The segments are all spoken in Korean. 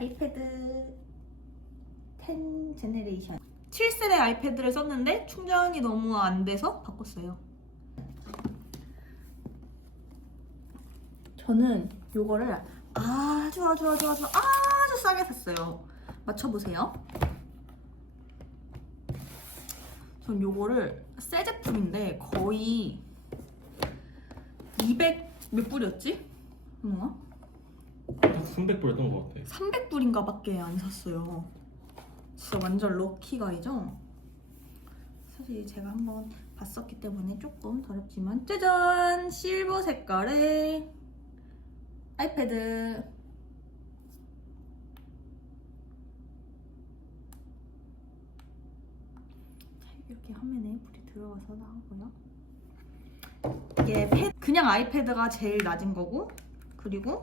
아이패드 10 제네레이션 7세대 아이패드를 썼는데 충전이 너무 안 돼서 바꿨어요. 저는 요거를 아주 아주 아주 아주 아주 싸게 샀어요. 맞춰보세요. 전 요거를 새 제품인데 거의 200 몇 불이었지? 얼마? 300불 했던 것 같아. 300불인가 밖에 안 샀어요. 진짜 완전 럭키가이죠? 사실 제가 한번 봤었기 때문에 조금 더럽지만 짜잔! 실버 색깔의 아이패드 자, 이렇게 화면에 불이 들어와서 나오고요. 이게 패- 그냥 아이패드가 제일 낮은 거고 그리고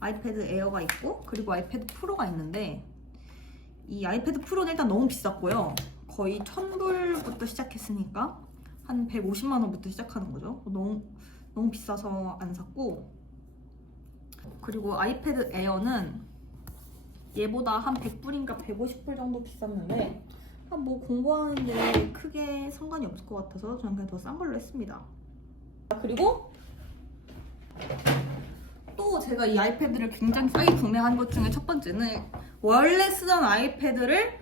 아이패드 에어가 있고 그리고 아이패드 프로가 있는데 이 아이패드 프로는 일단 너무 비쌌고요. 거의 1000불부터 시작했으니까 한 150만 원부터 시작하는 거죠. 너무 너무 비싸서 안 샀고 그리고 아이패드 에어는 얘보다 한 100불인가 150불 정도 비쌌는데 아, 뭐 공부하는데 크게 상관이 없을 것 같아서 저는 그냥 더 싼 걸로 했습니다. 그리고 또 제가 이 아이패드를 굉장히 싸게 구매한 것 중에 첫 번째는 원래 쓰던 아이패드를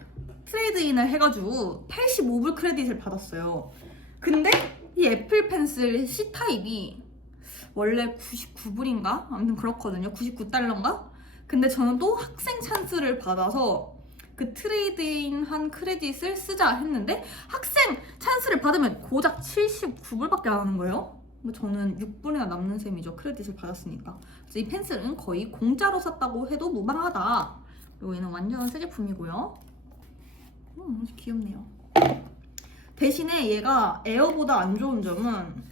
트레이드인을 해가지고 85불 크레딧을 받았어요. 근데 이 애플 펜슬 C 타입이 원래 99불인가? 아무튼 그렇거든요. 99달러인가? 근데 저는 또 학생 찬스를 받아서 그 트레이드인 한 크레딧을 쓰자 했는데 학생 찬스를 받으면 고작 79불밖에 안 하는 거예요. 뭐 저는 6분이나 남는 셈이죠. 크레딧을 받았으니까. 그래서 이 펜슬은 거의 공짜로 샀다고 해도 무방하다. 그리고 얘는 완전 새 제품이고요. 음, 아주 귀엽네요. 대신에 얘가 에어보다 안 좋은 점은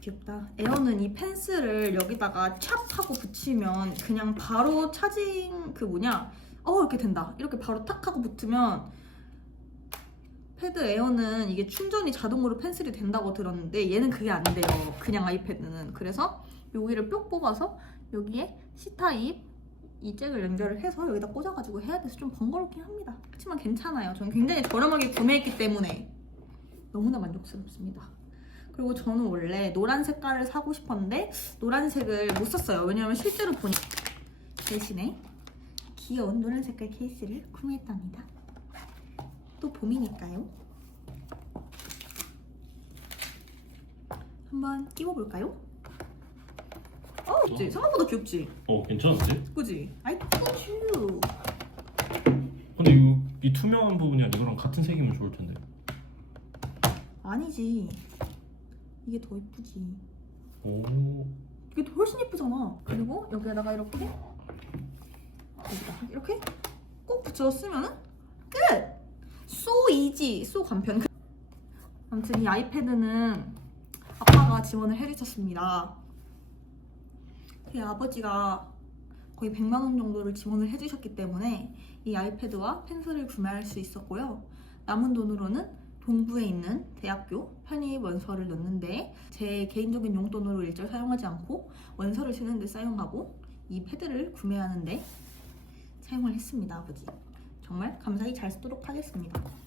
귀엽다. 에어는 이 펜슬을 여기다가 찹 하고 붙이면 그냥 바로 차징 그 뭐냐 어 이렇게 된다. 이렇게 바로 탁 하고 붙으면 패드 에어는 이게 충전이 자동으로 펜슬이 된다고 들었는데 얘는 그게 안 돼요. 그냥 아이패드는. 그래서 여기를 뿅 뽑아서 여기에 C타입 이 잭을 연결을 해서 여기다 꽂아가지고 해야 돼서 좀 번거롭긴 합니다. 그렇지만 괜찮아요. 저는 굉장히 저렴하게 구매했기 때문에 너무나 만족스럽습니다. 그리고 저는 원래 노란 색깔을 사고 싶었는데 노란색을 못 샀어요. 왜냐하면 실제로 보니 대신에 귀여운 노란 색깔 케이스를 구매했답니다. 또 봄이니까요. 한번 끼워볼까요? 어, 귀엽지? 생각보다 귀엽지? 어 괜찮은데? 그지? 아이 토슈 근데 이, 이 투명한 부분이 이거랑 같은 색이면 좋을 텐데. 아니지 이게 더 이쁘지 오. 이게 더 훨씬 이쁘잖아 그리고 여기에다가 이렇게 여기다 이렇게 꼭 붙여 쓰면은 끝! So easy, so 간편. 아무튼 이 아이패드는 아빠가 지원을 해주셨습니다. 제 아버지가 거의 100만 원 정도를 지원을 해주셨기 때문에 이 아이패드와 펜슬을 구매할 수 있었고요. 남은 돈으로는 동부에 있는 대학교 편입 원서를 넣는데 제 개인적인 용돈으로 일절 사용하지 않고 원서를 쓰는데 사용하고 이 패드를 구매하는데 사용을 했습니다 아버지 정말 감사히 잘 쓰도록 하겠습니다